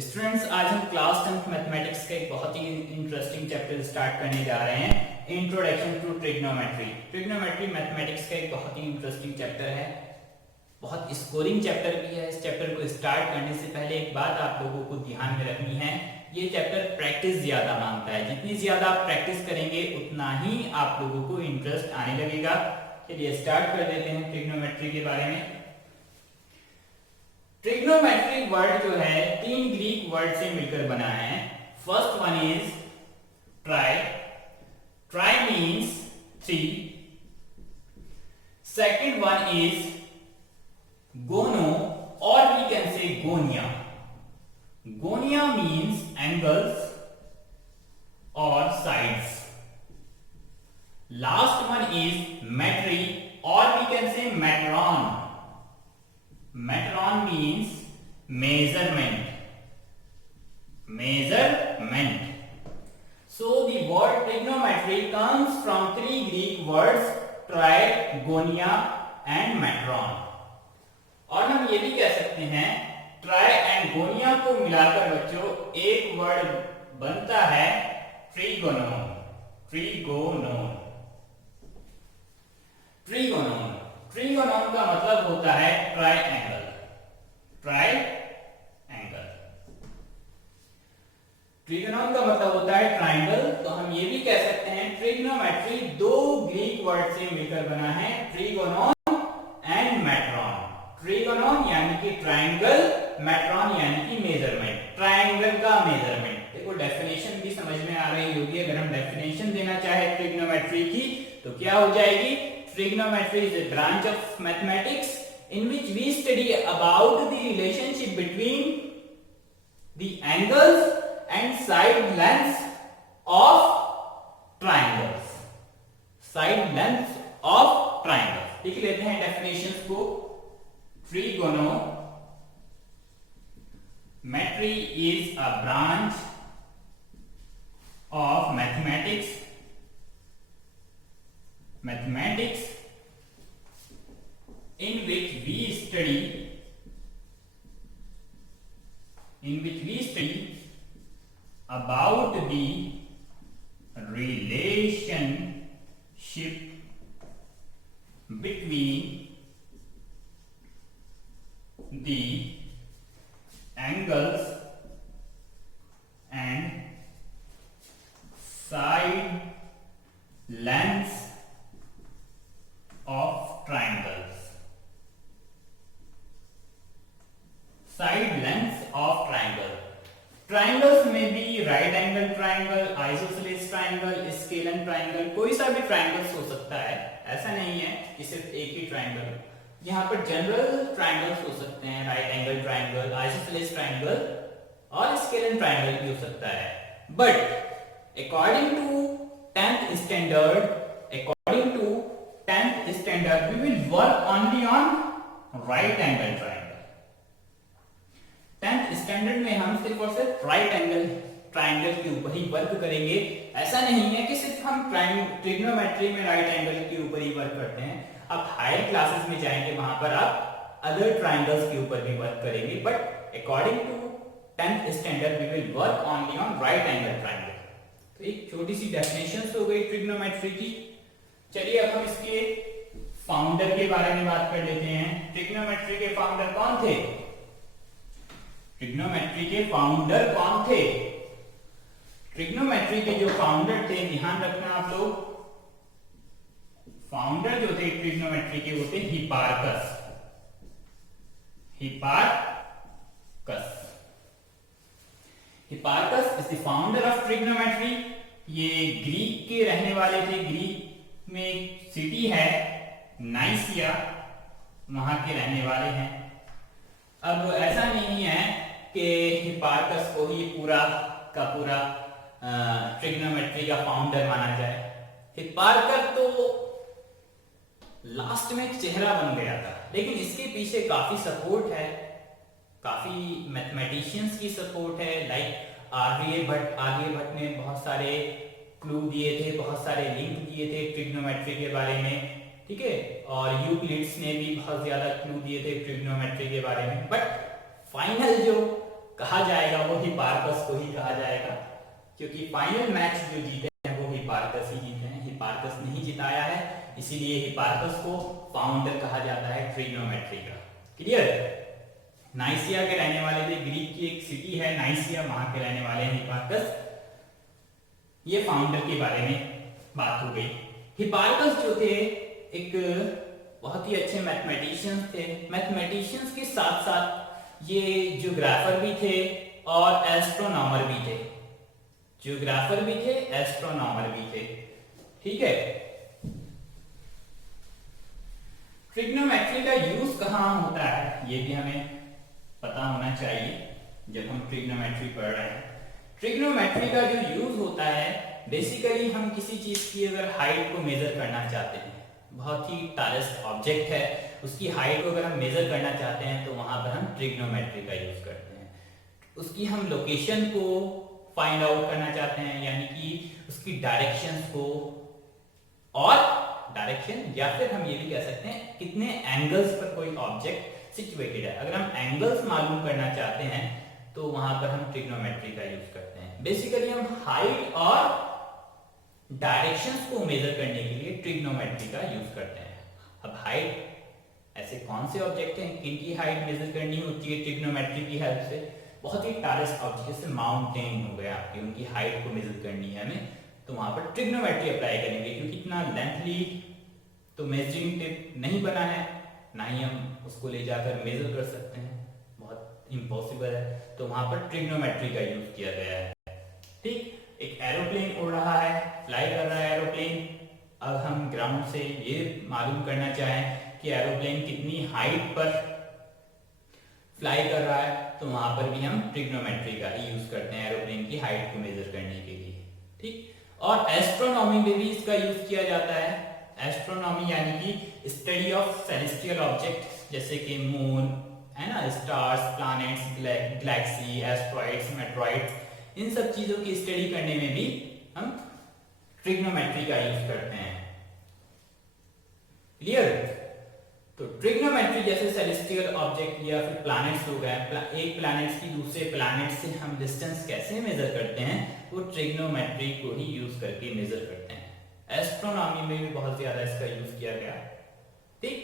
Students, आज हम class 10th mathematics का एक बहुत ही इंटरेस्टिंग चैप्टर स्टार्ट करने जा रहे हैं, introduction to trigonometry. Trigonometry mathematics का एक बहुत ही इंटरेस्टिंग चैप्टर है, बहुत स्कोरिंग चैप्टर भी है। इस चैप्टर को स्टार्ट करने से पहले एक बात आप लोगों को ध्यान में रखनी है, ये चैप्टर प्रैक्टिस ज्यादा मांगता है। जितनी ज्यादा आप प्रैक्टिस करेंगे उतना ही आप लोगों को इंटरेस्ट आने लगेगा। चलिए स्टार्ट कर देते हैं ट्रिग्नोमेट्री के बारे में। ट्रिग्नोमेट्री वर्ड जो है तीन ग्रीक वर्ड से मिलकर बना है। First one is tri. Tri means three. Second one is gono और we can say gonia. Gonia means angles और sides. Last one is metry और वी कैन से मेट्रॉन। Metron means measurement. Measurement. So the word trigonometry comes from three Greek words tri, gonia and metron. और हम ये भी कह सकते हैं ट्राई एंड गोनिया को मिलाकर बच्चों एक वर्ड बनता है ट्रिगोनोन। ट्रिगोनोन। ट्रिगोनोन ट्रिगोनोन का मतलब होता है ट्राइएंगल। ट्राइएंगल। ट्रिगोनोन का मतलब होता है ट्राइंगल। तो हम ये भी कह सकते हैं ट्रिग्नोमेट्री दो ग्रीक वर्ड से मिलकर बना है, ट्रिगोनोन एंड मेट्रॉन। ट्रिगोनोन यानी कि ट्राइंगल, मेट्रॉन यानी कि मेजरमेंट। ट्राइंगल का मेजरमेंट। देखो डेफिनेशन भी समझ में आ रही होगी। अगर हम डेफिनेशन देना चाहे ट्रिग्नोमेट्री की तो क्या हो जाएगी? Trigonometry is a branch of mathematics in which we study about the relationship between the angles and side lengths of triangles. Side lengths of triangles. लिख लेते हैं definitions को। Trigonometry is a branch of mathematics in which we study about the relationship between the angles and side lengths of triangles. Side lengths of triangle. Triangles में भी right angle triangle, isosceles triangle, scalene triangle, कोई सा भी triangles हो सकता है। ऐसा नहीं है कि सिर्फ एक ही ट्राइंगल। यहाँ पर जनरल ट्राइंगल्स हो सकते हैं, right angle triangle, isosceles triangle और स्केलन ट्राइंगल भी हो सकता है। But according to 10th standard, we will work only on right angle triangle. 10th standard में हम सिर्फ और सिर्फ राइट एंगल ट्राइंगल के ऊपर ही वर्क करेंगे। ऐसा नहीं है कि सिर्फ हम ट्रिग्नोमेट्री में राइट एंगल के ऊपर ही वर्क करते हैं। आप हायर क्लासेस में जाएंगे, वहां पर आप अदर ट्राइंगल्स के ऊपर भी वर्क करेंगे। But according to 10th standard we will work only on right angle triangle. तो एक छोटी सी डेफिनेशन हो गई ट्रिग्नोमेट्री की। चलिए अब हम इसके फाउंडर के बारे में बात कर लेते हैं। ट्रिग्नोमेट्री के फाउंडर कौन थे? ट्रिग्नोमेट्री के फाउंडर कौन थे? ट्रिग्नोमेट्री के जो फाउंडर थे, ध्यान रखना आप लोग, फाउंडर जो थे ट्रिग्नोमेट्री के वो थे Hipparchus. Hipparchus is the founder of trigonometry. ये ग्रीक के रहने वाले थे। ग्रीक में एक सिटी है नाइसिया, वहां के रहने वाले हैं। अब ऐसा नहीं है कि हिपार्कस को ही पूरा का पूरा ट्रिग्नोमेट्री का फाउंडर माना जाए। हिपार्कस तो लास्ट में एक चेहरा बन गया था, लेकिन इसके पीछे काफी सपोर्ट है, काफी मैथमेटिशियंस की सपोर्ट है। लाइक आर्यभट्ट ने बहुत सारे क्लू दिए थे, बहुत सारे लिंक दिए थे ट्रिग्नोमेट्री के बारे में, ठीक है। और यूक्लिड्स ने भी बहुत ज्यादा क्लू दिए थे ट्रिग्नोमेट्री के बारे में। बट फाइनल जो कहा जाएगा वो हिपार्कस को ही कहा जाएगा, क्योंकि फाइनल मैच जो जीते हैं वो हिपार्कस ही जीते हैं, हिपार्कस नहीं जिताया है, इसीलिए हिपार्कस को फाउंडर कहा जाता है ट्रिग्नोमेट्री का। क्लियर? नाइसिया के रहने वाले थे, ग्रीक की एक सिटी है नाइसिया, वहां के रहने वाले हैं हिपार्कस। ये फाउंडर के बारे में बात हो गई। हिपार्कस जो थे एक बहुत ही अच्छे मैथमेटिशियंस थे। मैथमेटिशियंस के साथ साथ ये ज्योग्राफर भी थे और एस्ट्रोनॉमर भी थे। ज्योग्राफर भी थे, एस्ट्रोनॉमर भी थे। ठीक है। ट्रिग्नोमेट्री का यूज कहाँ होता है ये भी हमें पता होना चाहिए जब हम ट्रिग्नोमेट्री पढ़ रहे हैं। ट्रिग्नोमेट्री का जो यूज होता है, बेसिकली हम किसी चीज की अगर हाइट को मेजर करना चाहते हैं, बहुत ही टालेस्ट ऑब्जेक्ट है, उसकी हाइट को अगर हम मेजर करना चाहते हैं तो वहां पर हम ट्रिग्नोमेट्री का यूज करते हैं। उसकी हम लोकेशन को फाइंड आउट करना चाहते हैं, यानी कि उसकी डायरेक्शंस को, और डायरेक्शन या फिर हम ये भी कह सकते हैं कितने एंगल्स पर कोई ऑब्जेक्ट सिचुएटेड है। अगर हम एंगल्स मालूम करना चाहते हैं तो वहां पर हम ट्रिग्नोमेट्री का यूज करते हैं। बेसिकली हम हाइट और डायरेक्शंस को मेजर करने के लिए ट्रिग्नोमेट्री का यूज करते हैं। अब हाइट, ऐसे कौन से ऑब्जेक्ट हैं जिनकी हाइट मेजर करनी होती है ट्रिग्नोमेट्री की हेल्प से? बहुत ही टालेस्ट ऑब्जेक्ट, जैसे माउंटेन हो गया आपकी, उनकी हाइट को मेजर करनी है हमें, तो वहां पर ट्रिग्नोमेट्री अप्लाई करेंगे, क्योंकि इतना लेंथली तो मेजरिंग टेप नहीं बना है, ना ही हम उसको ले जाकर मेजर कर सकते हैं, बहुत इम्पॉसिबल है, तो वहां पर ट्रिग्नोमेट्री का यूज किया गया है। ठीक, एक एरोप्लेन उड़ रहा है, फ्लाई कर रहा है एरोप्लेन। अब हम ग्राउंड से ये मालूम करना चाहें कि एरोप्लेन कितनी हाइट पर फ्लाई कर रहा है, तो वहां पर भी हम ट्रिग्नोमेट्री का ही यूज करते हैं एरोप्लेन की हाइट को मेजर करने के लिए। ठीक, और एस्ट्रोनॉमी में भी इसका यूज किया जाता है। एस्ट्रोनॉमी यानी कि स्टडी ऑफ सेलेस्टियल ऑब्जेक्ट, जैसे कि मून है ना, stars, planets, galaxy, asteroids, meteoroids, इन सब चीजों की स्टडी करने में भी हम ट्रिग्नोमेट्री का यूज करते हैं। क्लियर? तो ट्रिग्नोमेट्री जैसे सेलेस्टियल ऑब्जेक्ट या फिर प्लैनेट्स हो गए, एक प्लैनेट की दूसरे प्लैनेट से हम डिस्टेंस कैसे मेजर करते हैं, वो ट्रिग्नोमेट्री को ही यूज करके मेजर करते हैं। एस्ट्रोनॉमी में भी बहुत ज्यादा इसका यूज किया गया। ठीक,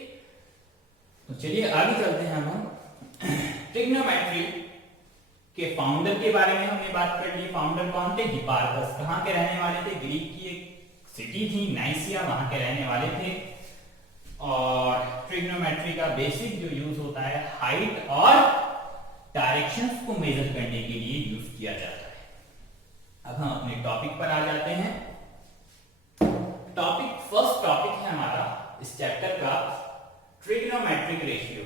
तो चलिए आगे चलते हैं हम। ट्रिग्नोमेट्री के फाउंडर के बारे में हमने बात कर ली। फाउंडर कौन थे? हिपार्कस। कहाँ के रहने वाले थे? ग्रीक की एक सिटी थी नाइसिया, वहां के रहने वाले थे। और ट्रिग्नोमेट्री का बेसिक जो यूज होता है, हाइट और डायरेक्शंस को मेजर करने के लिए यूज किया जाता है। अब हम अपने टॉपिक पर आ जाते हैं। फर्स्ट टॉपिक है हमारा इस चैप्टर का ट्रिग्नोमेट्रिक रेशियो।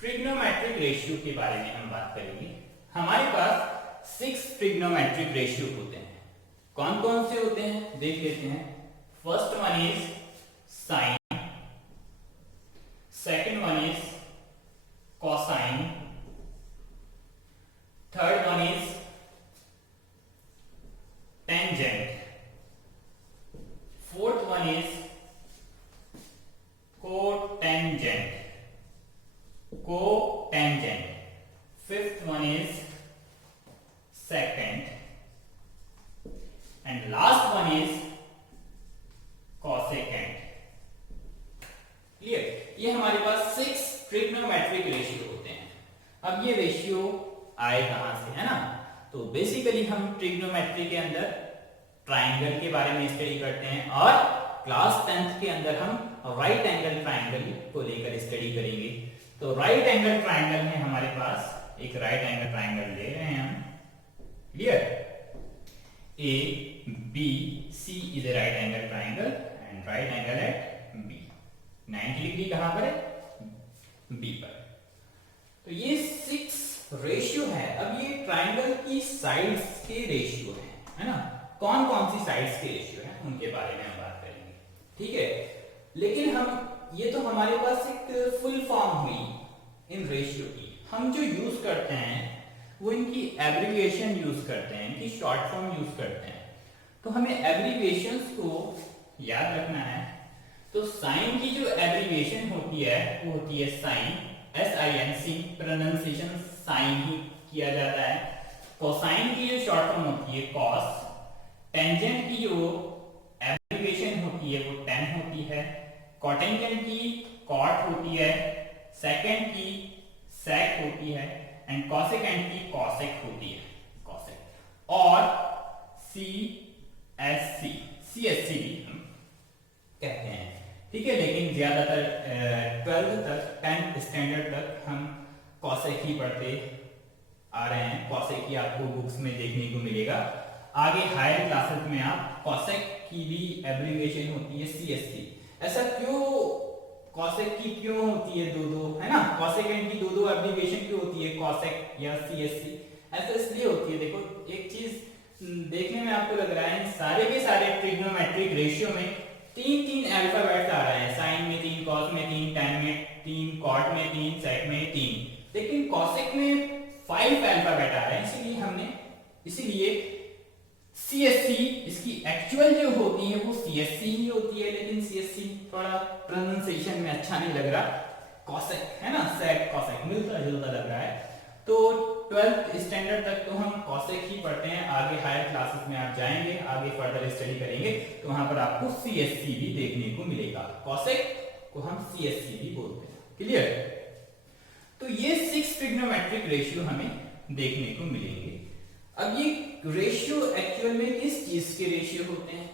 ट्रिग्नोमेट्रिक रेशियो के बारे में हम बात करेंगे। हमारे पास 6 ट्रिग्नोमेट्रिक रेशियो होते हैं। कौन कौन से होते हैं देख लेते हैं। First one is sine, second one is cosine, third one is tangent, fourth one is cotangent, fifth one is second, and last one is cosecant. Clear? ये हमारे पास 6 ट्रिग्नोमेट्रिक रेशियो होते हैं। अब ये रेशियो आए कहां से, है ना? तो बेसिकली हम ट्रिग्नोमेट्री के अंदर ट्राइंगल के बारे में स्टडी करते हैं, और क्लास 10th के अंदर हम राइट एंगल ट्राइंगल को लेकर स्टडी करेंगे। तो राइट एंगल ट्राइंगल में हमारे पास एक राइट एंगल ट्राइंगल ले रहे हैं हम। Clear? A B C is a right angle triangle and right angle at B. 90 degree कहां पर है? बी पर। तो ये 6 रेशियो है। अब ये ट्राइंगल की साइड्स के रेशियो है ना? कौन कौन सी साइड्स के रेशियो है उनके बारे में हम बात करेंगे। ठीक है, लेकिन हम ये तो हमारे पास एक फुल फॉर्म हुई इन रेशियो की। हम जो यूज करते हैं वो इनकी एब्रिविएशन यूज करते हैं, इनकी शॉर्ट फॉर्म यूज करते हैं। तो हमें एब्रिविएशंस को याद रखना है। तो साइन की जो एब्रिविएशन होती है वो होती है साइन, SIN, प्रोनाउंसिएशन साइन ही किया जाता है। कोसाइन की जो शॉर्ट फॉर्म होती है कॉस, टेंजेंट की जो एब्रिविएशन होती है वो टेन होती है, कॉटेंजेंट की कॉट होती है, सेकेंड की सेक होती है, एंड कॉसेकेंट की कॉसेक होती है, कॉसेक। और CSC भी हम कहते हैं, ठीक है। लेकिन ज्यादातर 12th तक, 10th स्टैंडर्ड तक हम कॉसेक ही पढ़ते आ रहे हैं। कॉसेक ही आपको बुक्स में देखने को मिलेगा। आगे हायर क्लासेस में आप कॉसेक की भी एब्रिविएशन होती है CSC। ऐसा क्यों, कॉसेक की क्यों होती है दो दो, है ना, कॉसेकेंट की दो दो एब्रिविएशन क्यों होती है, कॉसेक या CSC? ऐसा इसलिए होती है, देखो एक चीज देखने में आपको लग रहा है सारे के सारे ट्रिग्नोमेट्रिक रेशियो में तीन तीन अल्फाबेट आ रहे हैं, साइन में 3, कॉस में 3, टेन में 3, कॉट में 3, सेक में 3, लेकिन कॉसेक में 5 अल्फाबेट आ रहे हैं। इसीलिए CSC इसकी एक्चुअल जो होती है वो CSC ही होती है, लेकिन CSC थोड़ा प्रोनाउंसिएशन में अच्छा नहीं लग रहा, कॉसेक है ना, सेक कॉसेक मिलता जुलता लग रहा है। तो 12th स्टैंडर्ड तक तो हम कॉसेक ही पढ़ते हैं। आगे हायर क्लासेस में आप जाएंगे, आगे फर्दर स्टडी करेंगे तो वहां पर आपको CSC भी देखने को मिलेगा। कॉसेक को हम CSC भी बोलते हैं, क्लियर? तो ये 6 ट्रिग्नोमेट्रिक रेशियो हमें देखने को मिलेंगे। अब ये रेशियो एक्चुअल में किस चीज के रेशियो होते हैं?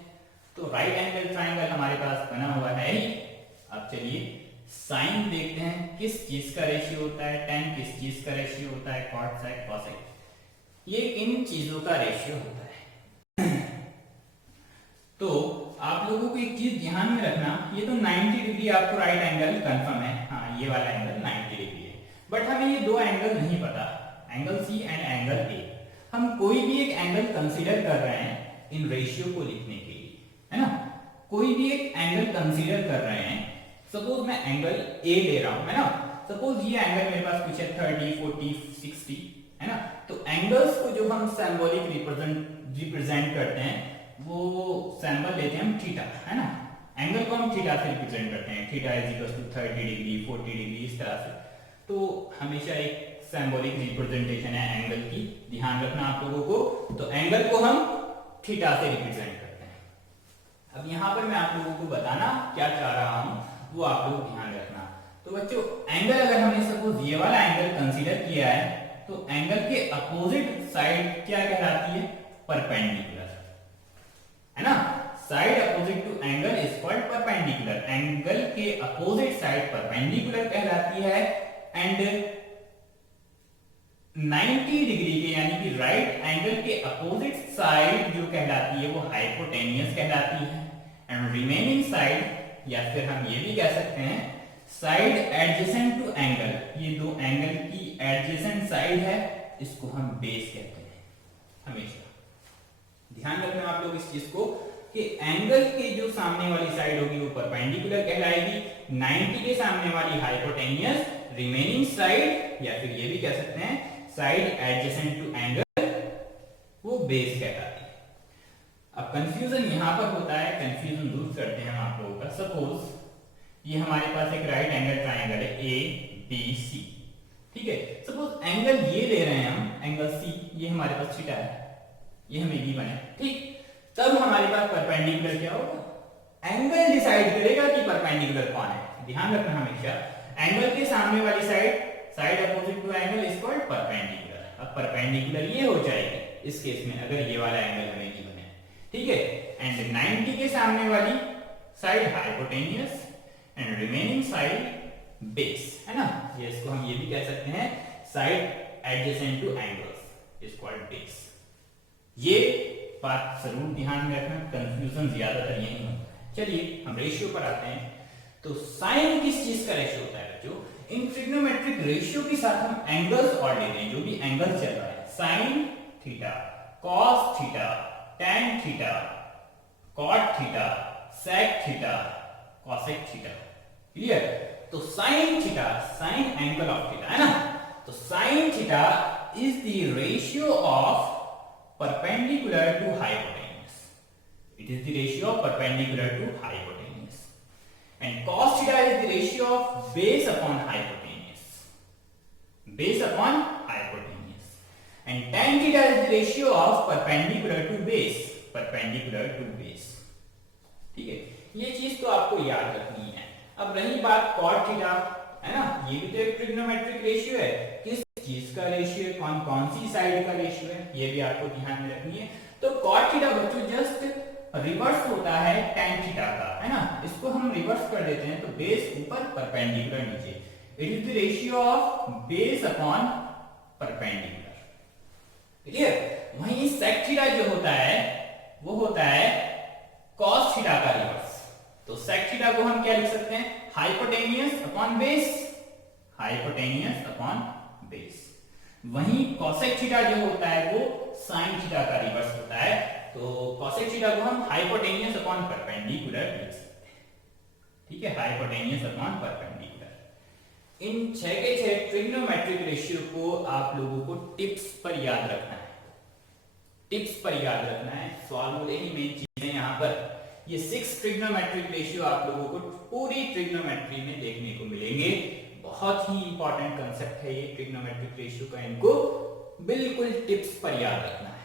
तो राइट एंगल ट्राइंगल हमारे पास बना हुआ है ही। अब चलिए साइन देखते हैं किस चीज का रेशियो होता है, टेन किस चीज का रेशियो होता है, कॉट सेक कॉसेक, ये इन चीजों का रेशियो होता है। तो आप लोगों को एक चीज ध्यान में रखना, ये तो 90 डिग्री आपको राइट एंगल कंफर्म है, हाँ ये वाला एंगल 90 डिग्री है, बट हमें ये दो एंगल नहीं पता, angle C and angle A। हम कोई भी एक एंगल कंसीडर कर रहे हैं इन रेशियो को लिखने के लिए, है ना, कोई भी एक एंगल कंसीडर कर रहे हैं। सपोज मैं एंगल A ले रहा हूं, है ना, सपोज ये एंगल मेरे पास कुछ है 30, 40, 60, है ना। तो एंगल्स को जो हम सिंबॉलिक रिप्रेजेंट करते हैं वो सिंबल लेते हैं हम थीटा, है ना, एंगल को हम थीटा से रिप्रेजेंट करते हैं, theta is equal to 30 degree 40 degree इस तरह से। तो हमेशा एक सिंबॉलिक रिप्रेजेंटेशन है एंगल की, ध्यान रखना आप लोगों को। तो एंगल को हम थीटा से रिप्रेजेंट करते हैं। अब यहां पर मैं आप लोगों को बताना क्या चाह रहा हूं वो आप लोग ध्यान रखना। तो बच्चों एंगल अगर हमने सपोज ये वाला एंगल कंसीडर किया है तो एंगल के अपोजिट साइड क्या कहलाती है, परपेंडिकुलर, है ना, side opposite to angle is called perpendicular. Angle के अपोजिट साइड परपेंडिकुलर कहलाती है एंड 90 डिग्री के यानी कि राइट एंगल के अपोजिट साइड जो कहलाती है वो हाइपोटेनियस कहलाती है एंड रिमेनिंग साइड, या फिर हम ये भी कह सकते हैं साइड एडजेसेंट टू एंगल, ये दो एंगल की एडजेसेंट साइड है, इसको हम बेस कहते हैं। हमेशा ध्यान रखना आप लोग इस चीज को कि एंगल के जो सामने वाली साइड होगी वो परपेंडिकुलर कहलाएगी, 90 के सामने वाली हाइपोटेनियस, रिमेनिंग साइड या फिर ये भी कह सकते हैं साइड एडजेसेंट टू एंगल वो बेस कहलाती है। अब कंफ्यूजन यहां पर होता है, कंफ्यूजन दूर करते हैं हम आप लोगों का। सपोज ये हमारे पास एक राइट एंगल ट्राइंगल है ABC, ठीक है। सपोज एंगल ये ले रहे हैं हम, एंगल C, ये हमारे पास थीटा है, ये हमें गिवन है, ठीक। तब हमारे पास परपेंडिकुलर क्या होगा, एंगल डिसाइड करेगा कि परपेंडिकुलर कौन है। ध्यान रखना हमेशा एंगल के सामने वाली side, side opposite to angle is called perpendicular. अब परपेंडिकुलर ये हो जाएगी इस केस में अगर ये वाला एंगल हमें गिवन है, ठीक है, एंड 90 के सामने वाली side hypotenuse and remaining side base, है ना। ये इसको हम ये भी कह सकते हैं side adjacent two angles is called base. ये बात जरूर ध्यान में रखना, कंफ्यूजन ज्यादातर यही होता है। चलिए हम रेशियो पर आते हैं। तो साइन किस चीज का रेशियो होता है बच्चों, इन ट्रिग्नोमेट्रिक रेशियो के साथ हम एंगल्स और लेते हैं, जो भी एंगल चल रहा है, sine theta, cos theta, tan theta, cot theta, sec theta, cosec theta, clear. तो sin theta, sin angle of theta, है ना, तो sin theta is the ratio of perpendicular to hypotenuse, it is the ratio of perpendicular to hypotenuse. And cos theta is the ratio of base upon hypotenuse, base upon hypotenuse, and tan theta is the ratio of perpendicular to base, perpendicular to base. ठीक है, ये चीज तो आपको याद रखनी है। अब रही बात cot थीटा, है ना, ये भी तो एक ट्रिग्नोमेट्रिक रेशियो है। किस चीज का रेशियो है, कौन कौन सी साइड का रेशियो है, ये भी आपको ध्यान में रखनी है। तो cot थीटा बच्चों जस्ट रिवर्स होता है tan थीटा का, है ना। इसको हम रिवर्स कर देते हैं तो बेस ऊपर परपेंडिकुलर नीचे, it is the ratio of base upon perpendicular. Clear. वहीं sec थीटा जो होता है वो होता है cos थीटा का रिवर्स। तो sec थीटा को हम क्या लिख सकते हैं, hypotenuse upon base, hypotenuse upon base. वहीं cosec थीटा जो होता है वो sin थीटा का रिवर्स होता है। तो cosec थीटा को हम हाइपोटेनियस अपॉन परपेंडिकुलर लिख सकते हैं। ठीक है, हाइपोटेनियस अपॉन परपेंडिकुलर। इन 6 के 6 ट्रिग्नोमेट्रिक रेशियो को आप लोगों को टिप्स पर याद रखना है, टिप्स पर याद रखना है। फॉर्मूले ही मेन चीजें यहाँ पर। ये 6 ट्रिग्नोमेट्रिक रेशियो आप लोगों को पूरी ट्रिग्नोमेट्री में देखने को मिलेंगे। बहुत ही इंपॉर्टेंट कंसेप्ट है ये ट्रिग्नोमेट्रिक रेशियो का, इनको बिल्कुल टिप्स पर याद रखना है।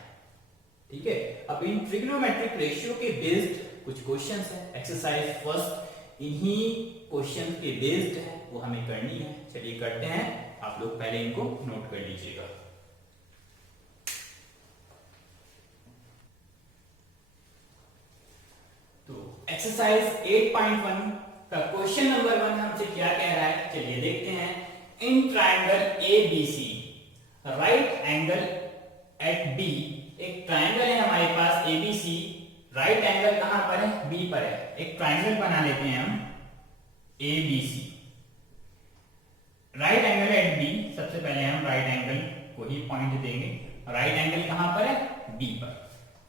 ठीक है, अब इन ट्रिग्नोमेट्रिक रेशियो के बेस्ड कुछ क्वेश्चंस हैं, एक्सरसाइज फर्स्ट इन्हीं क्वेश्चन के बेस्ड है, वो हमें करनी है। चलिए करते हैं, आप लोग पहले इनको नोट कर लीजिएगा। तो एक्सरसाइज 8.1 का क्वेश्चन नंबर 1 हमसे क्या कह रहा है, चलिए देखते हैं। In triangle ABC right angle at B, एक ट्राइंगल है हमारे पास ABC, राइट एंगल कहां पर है, B पर है। एक ट्राइंगल बना लेते हैं हम ABC, right angle at B। सबसे पहले हम राइट एंगल को ही पॉइंट देंगे। राइट एंगल कहां पर है, B पर।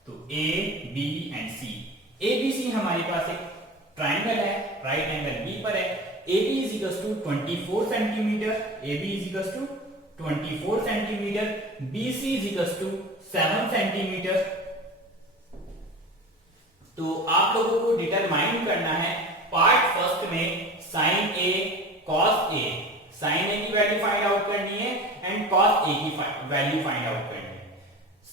तो A, B and C, ABC हमारे पास एक ट्राइंगल है, राइट एंगल B पर है। AB is equals to 24 centimetre, AB is equals to 24 centimetre, BC is equals to 7 centimetre. तो आप लोगों को डिटरमाइन करना है पार्ट फर्स्ट में sin A cos A, sin A की वैल्यू फाइंड आउट करनी है एंड cos A की वैल्यू फाइंड आउट करनी है।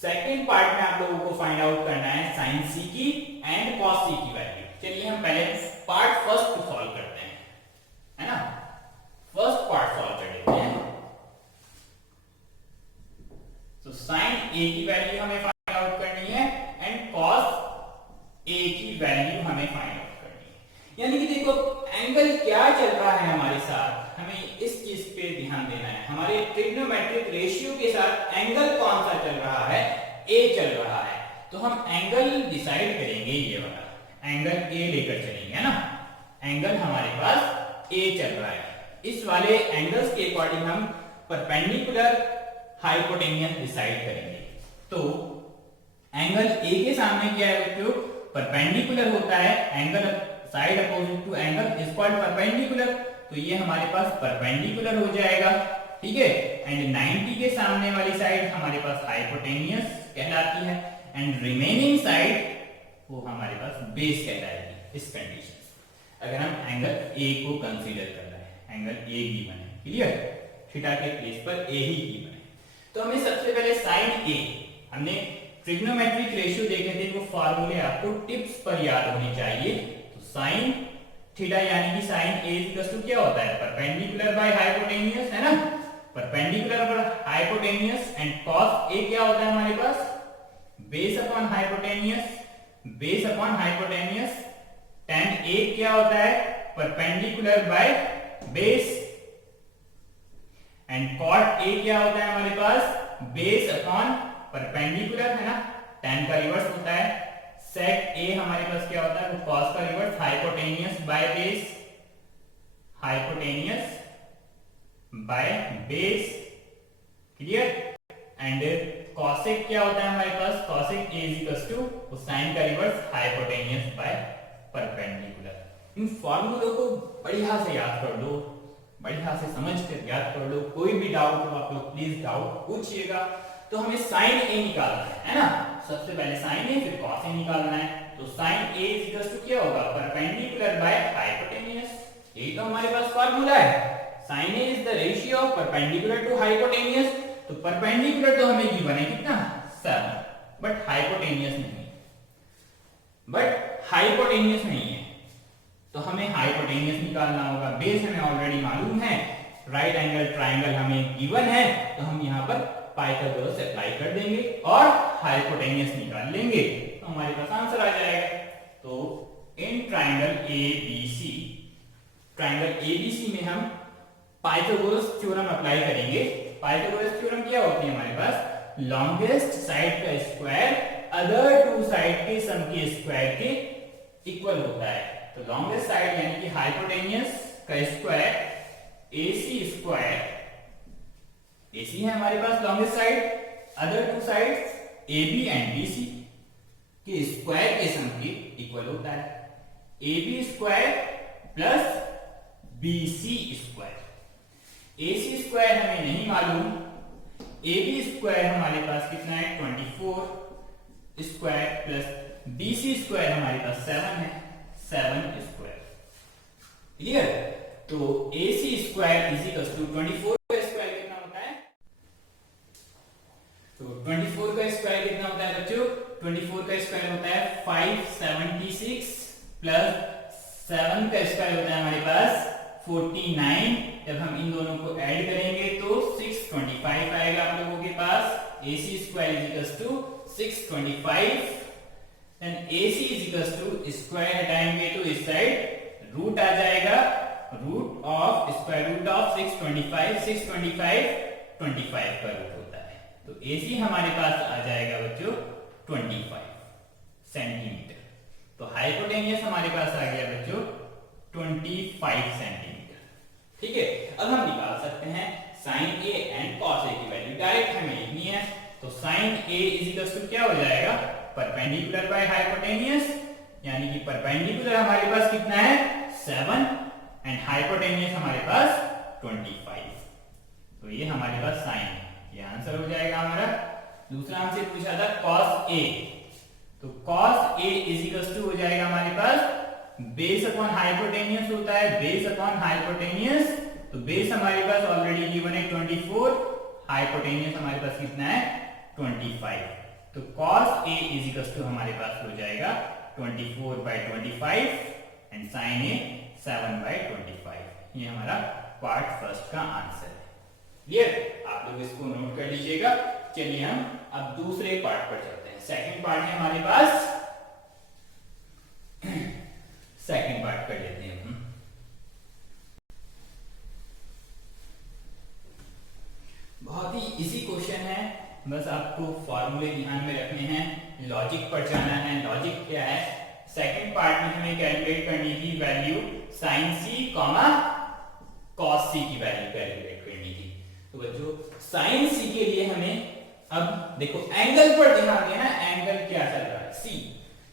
सेकेंड पार्ट में आप लोगों को फाइंड आउट करना है sin C की एंड cos C की वैल्यू। चलिए हम पहले पार्ट फर्स्ट को सॉल्व करते हैं, है ना। फर्स्ट पार्ट सॉल्व कर लेते हैं। तो sin A की वैल्यू हमें फाइंड आउट करनी है एंड cos A की वैल्यू हमें फाइंड आउट करनी है। यानी कि देखो एंगल क्या चल रहा है हमारे साथ, हमें इस चीज पे ध्यान देना है। हमारे ट्रिग्नोमेट्रिक रेशियो के साथ एंगल कौन सा चल रहा है, A चल रहा है। तो हम एंगल डिसाइड करेंगे, ये वाला एंगल A लेकर चलेंगे, है ना। एंगल हमारे पास A चल रहा है। इस वाले एंगल्स के अकॉर्डिंग हम परपेंडिकुलर हाइपोटेनियस डिसाइड करेंगे। तो एंगल A के सामने क्या है बच्चों, परपेंडिकुलर होता है। Angle side opposite to angle is called perpendicular. तो ये हमारे पास परपेंडिकुलर हो जाएगा, ठीक है। एंड 90 के सामने वाली साइड हमारे पास हाइपोटेनियस कहलाती है एंड रिमेनिंग साइड वो हमारे पास बेस कहलाएगी। इस कंडीशन से अगर हम एंगल A को कंसीडर कर रहे हैं, एंगल A भी बने, क्लियर, थीटा के प्लेस पर A ही बने। तो हमें सबसे पहले sin A, हमने ट्रिग्नोमेट्रिक रेशियो देखे थे, वो फार्मूले आपको टिप्स पर याद होने चाहिए। तो sin थीटा यानी कि sin A इक्वल्स टू क्या होता है, परपेंडिकुलर बाय हाइपोटेनियस, है ना। परपेंडिकुलर पर हाइपोटेनियस एंड cos A क्या होता है हमारे पास, base upon hypotenuse, base upon hypotenuse. tan A क्या होता है, perpendicular by base and cot A क्या होता है हमारे पास, बेस अपॉन परपेंडिकुलर, है ना। tan का रिवर्स होता है। sec A हमारे पास क्या होता है, वो cos का reverse, hypotenuse by base, hypotenuse by base, clear. And cosec क्या होता है हमारे पास, cosec A is equals to sin का रिवर्स, हाइपोटेनियस बाय परपेंडिकुलर। इन फॉर्मूलों को बढ़िया से याद कर लो, बढ़िया से समझ कर याद कर लो। कोई भी डाउट हो आप लोग प्लीज डाउट पूछिएगा। तो हमें sin A निकालना है ना। सबसे पहले sin A फिर cos A निकालना है। तो sin A is equals to क्या होगा, परपेंडिकुलर बाय हाइपोटेनियस। यही तो हमारे पास फॉर्मूला है, sin A is the ratio of perpendicular to hypotenuse. तो परपेंडिकुलर तो हमें गिवन है कितना 7, बट हाइपोटेनियस नहीं है, तो हमें हाइपोटेनियस निकालना होगा। बेस हमें ऑलरेडी मालूम है, राइट एंगल ट्राइंगल हमें गिवन है, तो हम यहाँ पर पाइथागोरस अप्लाई कर देंगे और हाइपोटेनियस निकाल लेंगे, तो हमारे पास आंसर आ जाएगा। तो इन ट्राइंगल ABC में हम पाइथागोरस थ्योरम अप्लाई करेंगे। पाइथागोरस थ्योरम क्या होती है हमारे पास, लॉन्गेस्ट साइड का स्क्वायर अदर टू साइड के सम के स्क्वायर के इक्वल होता है। तो लॉन्गेस्ट साइड यानी कि हाइपोटेनियस का स्क्वायर AC है हमारे पास longest side, other two sides AB and BC के स्क्वायर के सम के इक्वल होता है। AB square plus BC square. AC square हमें नहीं मालूम, AB स्क्वायर हमारे पास कितना है 24 स्क्वायर प्लस BC स्क्वायर हमारे पास 7 है, 7 स्क्वायर। क्लियर? तो AC square is equal to 24 का स्क्वायर कितना होता है, तो 24 का स्क्वायर कितना होता है बच्चों, 24 का स्क्वायर होता है 576 प्लस 7 का स्क्वायर होता है हमारे पास 49। जब हम इन दोनों को ऐड करेंगे तो 625 आएगा आप लोगों के पास। AC square is equal to 625 and AC is equal to square हटाएंगे तो इस साइड रूट आ जाएगा, root of square root of 625 25 का रूट होता है। तो AC हमारे पास आ जाएगा बच्चों 25 सेंटीमीटर। तो हाइपोटेनियस हमारे पास आ गया बच्चों 25 सेंटीमीटर। ठीक है, अब हम निकाल सकते हैं sin A and cos A की वैल्यू, डायरेक्ट हमें लिखनी है। तो sin A is equal to क्या हो जाएगा, परपेंडिकुलर बाय हाइपोटेनियस, यानी कि परपेंडिकुलर हमारे पास कितना है 7 एंड हाइपोटेनियस हमारे पास 25। तो ये हमारे पास sin है, ये आंसर हो जाएगा हमारा। दूसरा हमसे पूछा था cos A, तो cos A is equal to हो जाएगा हमारे पास बेस अपॉन हाइपोटेनियस होता है, बेस अपॉन हाइपोटेनियस। तो बेस हमारे पास ऑलरेडी गिवन है 24, हाइपोटेनियस हमारे पास कितना है 25। तो cos A is equal to हमारे पास हो जाएगा 24/25 एंड sin A 7/25। ये हमारा पार्ट फर्स्ट का आंसर है। क्लियर? आप लोग इसको नोट कर लीजिएगा। चलिए हम अब दूसरे पार्ट पर चलते हैं। सेकंड पार्ट है हमारे पास, सेकंड पार्ट कर लेते हैं हम। बहुत ही इजी क्वेश्चन है, बस आपको फॉर्मूले ध्यान में रखने हैं, लॉजिक पर जाना है। लॉजिक क्या है, सेकंड पार्ट में हमें कैलकुलेट करनी थी value sin C, cos C की वैल्यू कैलकुलेट करनी थी। तो बच्चों sin C के लिए हमें अब देखो एंगल पर ध्यान देना, एंगल क्या चल रहा है C।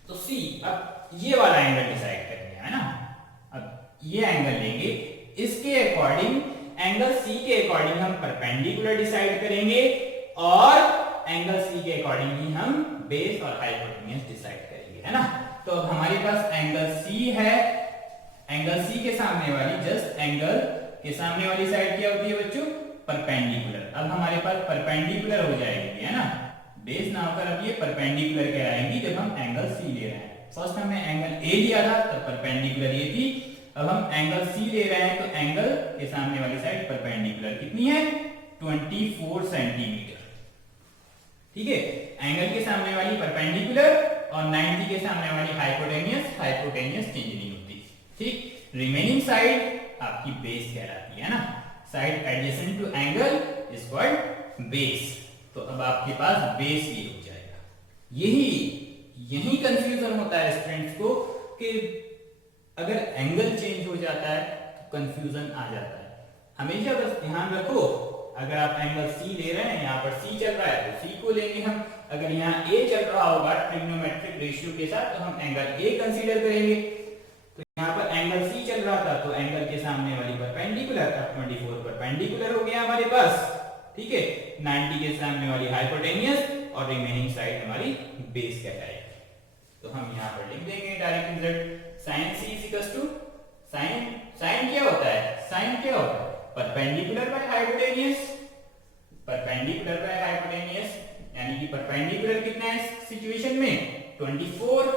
तो C अब ये वाला एंगल डिसाइड करना है ना, अब ये एंगल लेंगे, इसके अकॉर्डिंग एंगल C के अकॉर्डिंग हम परपेंडिकुलर डिसाइड करेंगे और एंगल C के अकॉर्डिंग ही हम बेस और हाइपोटेन्यूज डिसाइड करेंगे, है ना। तो अब हमारे पास एंगल C है, एंगल C के सामने वाली, जस्ट एंगल के सामने वाली साइड क्या होती है बच्चों, परपेंडिकुलर। अब हमारे पास परपेंडिकुलर हो जाएगी, है ना, बेस ना होकर अब ये परपेंडिकुलर कहलाएंगी जब हम एंगल C ले रहे हैं। फर्स्ट हमने एंगल A लिया था तब परपेंडिकुलर ये थी, अब हम एंगल C ले रहे हैं तो एंगल के सामने वाली साइड परपेंडिकुलर कितनी है 24 सेंटीमीटर। ठीक है, एंगल के सामने वाली परपेंडिकुलर और 90 के सामने वाली हाइपोटेन्यूज, हाइपोटेन्यूज चेंज नहीं होती। ठीक, रिमेनिंग साइड आपकी बेस कहलाती है ना, side adjacent to angle is called base. तो अब आपके पास बेस ये हो जाएगा। यही कंफ्यूजन होता है स्टूडेंट्स को कि अगर एंगल चेंज हो जाता है तो कंफ्यूजन आ जाता है। हमेशा बस ध्यान रखो, अगर आप एंगल C ले रहे हैं, यहाँ पर C चल रहा है तो C को लेंगे हम, अगर यहाँ A चल रहा होगा ट्रिग्नोमेट्रिक रेशियो के साथ तो हम एंगल A कंसीडर करेंगे। तो यहाँ पर एंगल C चल रहा था तो एंगल के सामने वाली परपेंडिकुलर, अब 24 परपेंडिकुलर हो गया हमारे पास। ठीक है, 90 के सामने वाली हाइपोटेन्यूज और रिमेनिंग साइड हमारी बेस कहलाएगी। तो हम यहाँ पर लिख देंगे direct result, sin C is equals to sin sine क्या होता है? साइन क्या होता है? Perpendicular by hypotenuse. Perpendicular by hypotenuse यानी कि परपेंडिकुलर कितना है इस सिचुएशन में? 24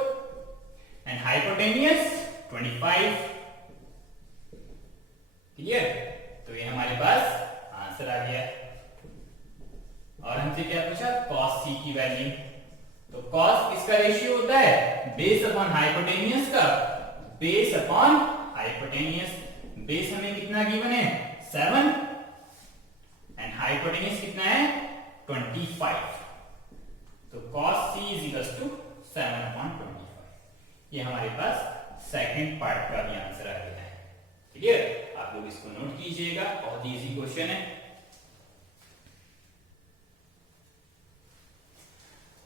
एंड हाइपोटेनियस 25। क्लियर? तो ये हमारे पास आंसर आ गया। और हमसे क्या पूछा? cos c की वैल्यू। तो cos किसका रेशियो होता है? बेस अपॉन हाइपोटेनियस का। Base upon hypotenuse. बेस हमें कितना गिवन है? 7 एंड हाइपोटेनियस कितना है? 25। तो cos c is equals to 7 upon 25। ये हमारे पास सेकंड पार्ट का भी आंसर आ गया है। क्लियर? आप लोग इसको नोट कीजिएगा, बहुत ही इजी क्वेश्चन है।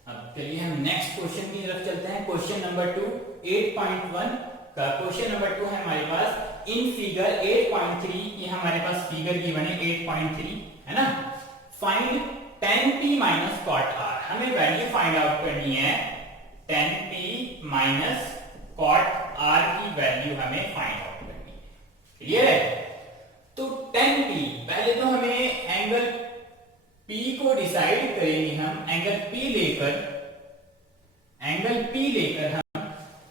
अब चलिए हम नेक्स्ट क्वेश्चन की तरफ चलते हैं। क्वेश्चन नंबर 2 8.1 का क्वेश्चन नंबर 2 है हमारे पास। इन फिगर 8.3 ये हमारे पास फिगर गिवन है 8.3 है ना। Find tan p minus cot r। हमें वैल्यू फाइंड आउट करनी है tan p minus cot r की वैल्यू हमें फाइंड आउट करनी है। क्लियर है? तो tan p पहले तो हमें एंगल P को डिसाइड करेंगे हम। एंगल P लेकर हम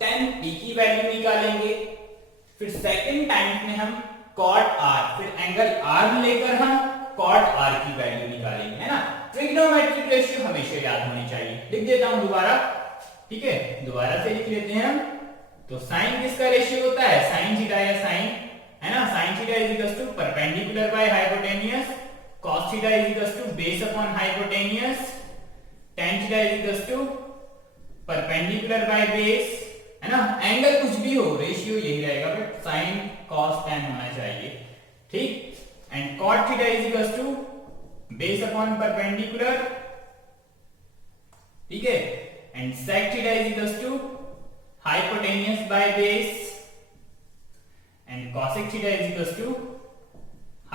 tan P की वैल्यू निकालेंगे। फिर सेकंड टाइम में हम cot R, फिर एंगल R लेकर हम cot R की वैल्यू निकालेंगे, है ना। ट्रिग्नोमेट्रिक रेशियो हमेशा याद होनी चाहिए। लिख देता हूं दोबारा, ठीक है, दोबारा से लिख लेते हैं हम। तो साइन किसका रेशियो होता है? साइन थीटा या साइन, है ना। Sine theta is equal to perpendicular by hypotenuse. cos theta is equals to base upon hypotenuse, tan theta is equals to perpendicular by base, है ना। एंगल कुछ भी हो, रेशियो यही रहेगा, बट sin cos tan होना चाहिए, ठीक। And cot theta is equals to base upon perpendicular, ठीक है। And sec theta is equals to hypotenuse by base, and cosec theta is equals to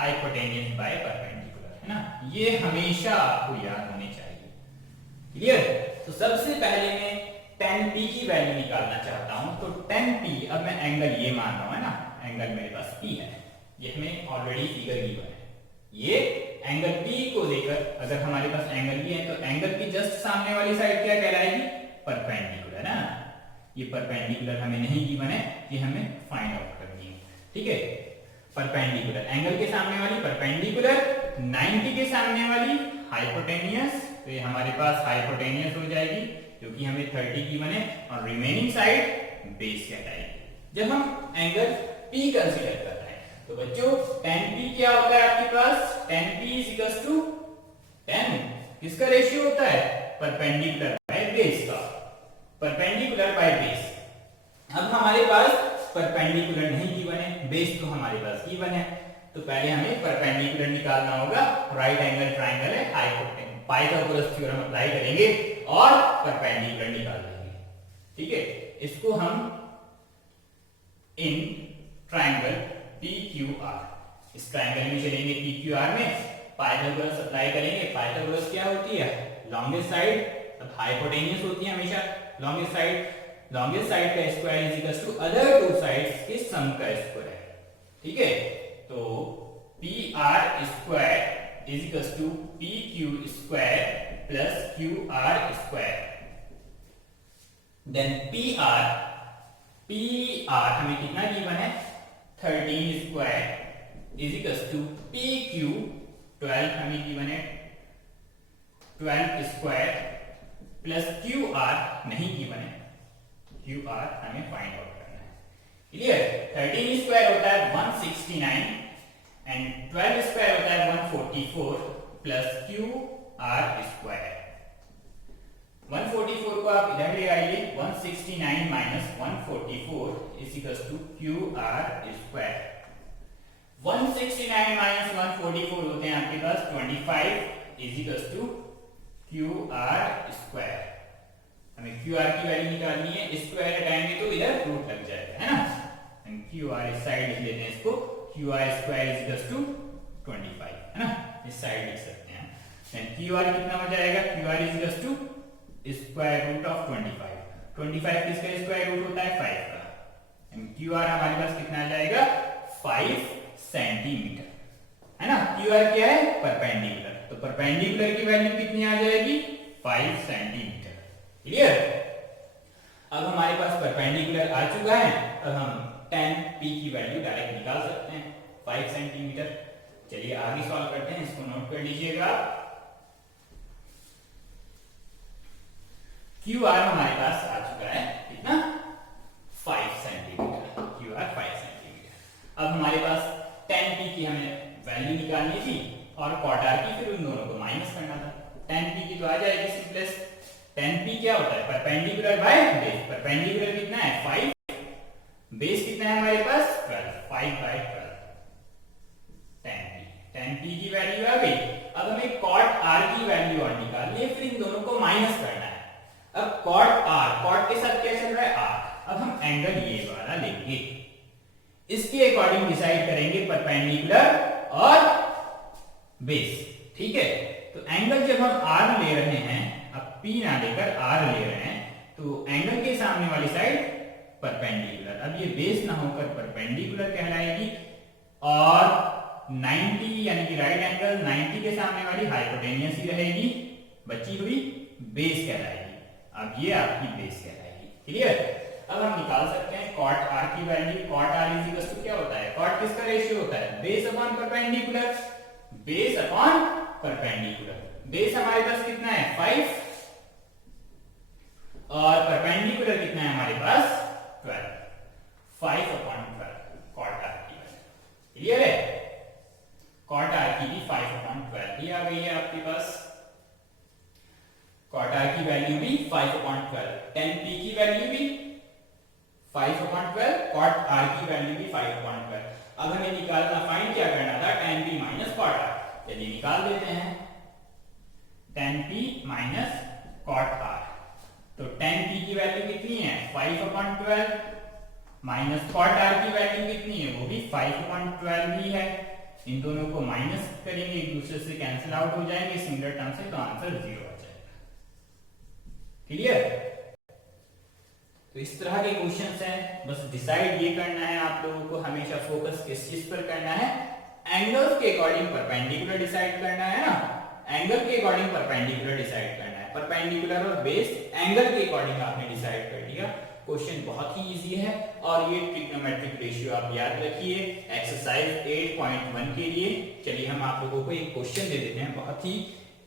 hypotenuse by perpendicular, है ना। ये हमेशा आपको याद होने चाहिए। क्लियर? तो सबसे पहले मैं tan p की वैल्यू निकालना चाहता हूं। तो tan p, अब मैं एंगल ये मान रहा हूं, है ना, एंगल मेरे पास p है, ये हमें ऑलरेडी फिगर गिवन है। ये एंगल p को लेकर अगर हमारे पास एंगल ये है तो एंगल की जस्ट सामने वाली साइड क्या कहलाएगी? परपेंडिकुलर, है ना। ये परपेंडिकुलर हमें नहीं गिवन है, ये हमें फाइंड आउट करनी है, ठीक है। परपेंडिकुलर, एंगल के सामने वाली परपेंडिकुलर, 90 के सामने वाली हाइपोटेनियस। तो ये हमारे पास हाइपोटेनियस हो जाएगी क्योंकि हमें 30 की बने, और रिमेनिंग साइड बेस कहलाएगी। जब हम एंगल P कंसीडर कर रहे हैं तो बच्चों tan P क्या होता है आपके पास? tan P is equals to tan, किसका रेशियो होता है? परपेंडिकुलर बाय बेस का। Perpendicular by base. अब हमारे पास परपेंडिकुलर नहीं गिवन है, बेस तो हमारे पास गिवन है, तो पहले हमें परपेंडिकुलर निकालना होगा। राइट एंगल ट्रायंगल है, हाइपोटेन्यूज, पाइथागोरस थ्योरम अप्लाई करेंगे और परपेंडिकुलर निकाल लेंगे, ठीक है। इसको हम इन ट्रायंगल PQR, इस ट्रायंगल में चलेंगे PQR में, पाइथागोरस अप्लाई करेंगे। पाइथागोरस क्या होती है? लॉन्गेस्ट साइड, अब हाइपोटेन्यूज होती है हमेशा लॉन्गेस्ट साइड। लॉन्गेस्ट साइड का square is equal to other two sides के सम का स्क्वायर, ठीक है। तो PR square is equal to PQ square plus QR square. Then PR हमें कितना गिवन है? 13 square is equal to PQ 12 हमें गिवन है 12 स्क्वायर प्लस QR नहीं गिवन है, QR हमें फाइंड आउट करना है। क्लियर? 13 स्क्वायर होता है 169 एंड 12 स्क्वायर होता है 144 प्लस QR स्क्वायर। 144 को आप इधर ले आइए, 169 minus 144 is equal to QR square. 169 minus 144 होते हैं आपके पास 25 is equal to QR square. हमें QR की वैल्यू निकालनी है, स्क्वायर हटाएंगे तो इधर रूट लग जाएगा, है ना। एंड QR इस साइड लिख लेते हैं इसको, QR square is equal to 25, है ना, इस साइड लिख सकते हैं। देन QR कितना हो जाएगा? QR is equal to square root of 25। 25 किसका स्क्वायर रूट होता है? 5 का। एंड QR हमारे पास कितना आ जाएगा? 5 5 सेंटीमीटर, है ना। QR क्या है, परपेंडिकुलर, तो परपेंडिकुलर की वैल्यू कितनी आ जाएगी, 5 सेंटीमीटर। क्लियर। अब हमारे पास परपेंडिकुलर आ चुका है, अब हम tan P की वैल्यू डायरेक्ट निकाल सकते हैं, 5 सेंटीमीटर। चलिए आगे सॉल्व करते हैं, इसको नोट कर लीजिएगा। QR हमारे पास आ चुका है कितना, 5 सेंटीमीटर, QR 5 सेंटीमीटर। अब हमारे पास tan P की हमें वैल्यू निकालनी थी और cot R की, फिर उन दोनों को माइनस करना था। tan P की तो आ जाएगी सिंपलेस्ट, tan P क्या होता है, परपेंडिकुलर बाय बेस। परपेंडिकुलर कितना है, 5, बेस कितना है हमारे पास, 12, 5/12 tan P की वैल्यू आ गई। अब हमें cot R की वैल्यू और निकालनी है, फिर इन दोनों को माइनस करना है। अब cot R, cot के साथ क्या चल रहा है, R। अब हम एंगल ये वाला लेंगे, इसके अकॉर्डिंग डिसाइड करेंगे परपेंडिकुलर और बेस, ठीक है। तो एंगल जब हम R ले रहे हैं, अब P ना लेकर R ले रहे हैं, तो एंगल के सामने वाली साइड परपेंडिकुलर, अब ये बेस ना होकर परपेंडिकुलर कहलाएगी, और 90 यानी कि राइट एंगल 90 के सामने वाली हाइपोटेन्यूस ही रहेगी, बची हुई बेस कहलाएगी। अब ये आपकी बेस कहलाएगी। क्लियर। अब हम निकाल सकते हैं cot R की वैल्यू। cot R is equal to क्या होता है, cot किसका रेशियो होता है, base upon perpendicular, base upon perpendicular. Base हमारे पास कितना है, 5, और परपेंडिकुलर कितना है हमारे पास, 12, 5/12 cot R की वैल्यू। क्लियर है। cot R की भी 5/12 ही आ गई है आपके पास, cot R की वैल्यू भी 5/12, tan P की वैल्यू भी 5/12, cot R की वैल्यू भी 5/12। अब हमें निकालना, फाइंड क्या करना था, tan P minus cot R। चलिए निकाल देते हैं, tan P minus cot R। तो tan P की वैल्यू कितनी है, 5/12, माइनस cot R की वैल्यू कितनी है, वो भी 5/12 ही है। इन दोनों को माइनस करेंगे, एक दूसरे से कैंसिल आउट हो जाएंगे सिंगल टर्म से, तो आंसर 0 आ जाएगा। क्लियर। तो इस तरह के क्वेश्चंस हैं, बस डिसाइड ये करना है आप लोगों को, हमेशा फोकस किस चीज पर करना है, एंगल्स के अकॉर्डिंग परपेंडिकुलर डिसाइड करना है ना, एंगल के अकॉर्डिंग परपेंडिकुलर डिसाइड करना है, परपेंडिकुलर और बेस एंगल के अकॉर्डिंग आपने डिसाइड कर लिया। क्वेश्चन बहुत ही इजी है, और ये ट्रिग्नोमेट्रिक रेशियो आप याद रखिए एक्सरसाइज 8.1 के लिए। चलिए हम आप लोगों को एक क्वेश्चन दे देते हैं, बहुत ही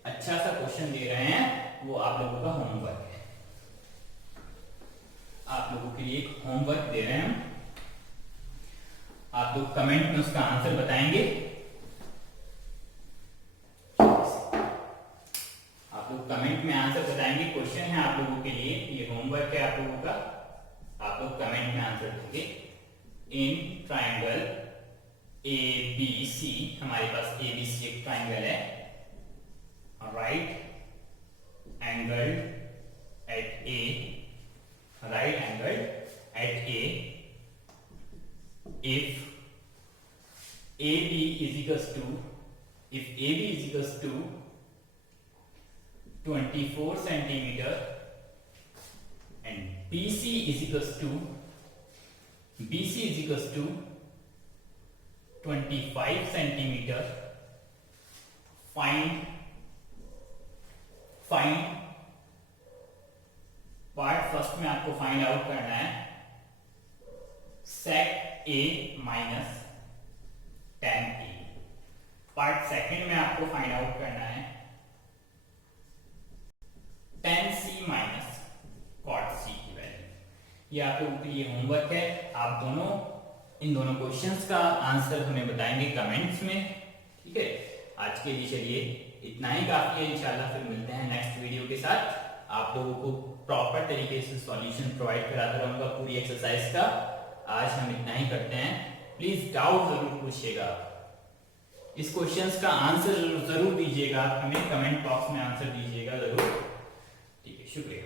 अच्छा सा क्वेश्चन दे रहे हैं, वो आप लोगों का होमवर्क है। आप लोगों के लिए एक होमवर्क दे रहे हैं, आप लोग कमेंट में उसका आंसर बताएंगे। आप लोग कमेंट में आंसर बताएंगे, क्वेश्चन है आप लोगों के लिए, ये होमवर्क है आप लोगों का, आप लोग कमेंट में आंसर देंगे। इन ट्राइंगल ABC, हमारे पास ABC एक ट्राइंगल है, right angle at A, right angle at A, if AB is equals to, if AB is equals to 24 centimeter and BC is equals to 25 centimeter, find part first में आपको find out करना है sec A minus tan A। Part second में आपको find out करना है tan C minus cot C की value. ये आप लोगों के लिए होमवर्क है, आप दोनों इन दोनों क्वेश्चंस का आंसर हमें बताएंगे कमेंट्स में, ठीक है। आज के लिए चलिए इतना ही काफी है, इंशाल्लाह फिर मिलते हैं नेक्स्ट वीडियो के साथ। आप लोगों को प्रॉपर तरीके से सॉल्यूशन प्रोवाइड कराता रहूंगा पूरी एक्सरसाइज का। आज हम इतना ही करते हैं, प्लीज डाउट जरूर पूछिएगा, इस क्वेश्चंस का आंसर जरूर दीजिएगा, हमें कमेंट बॉक्स में आंसर दीजिएगा जरूर, ठीक है। शुक्रिया।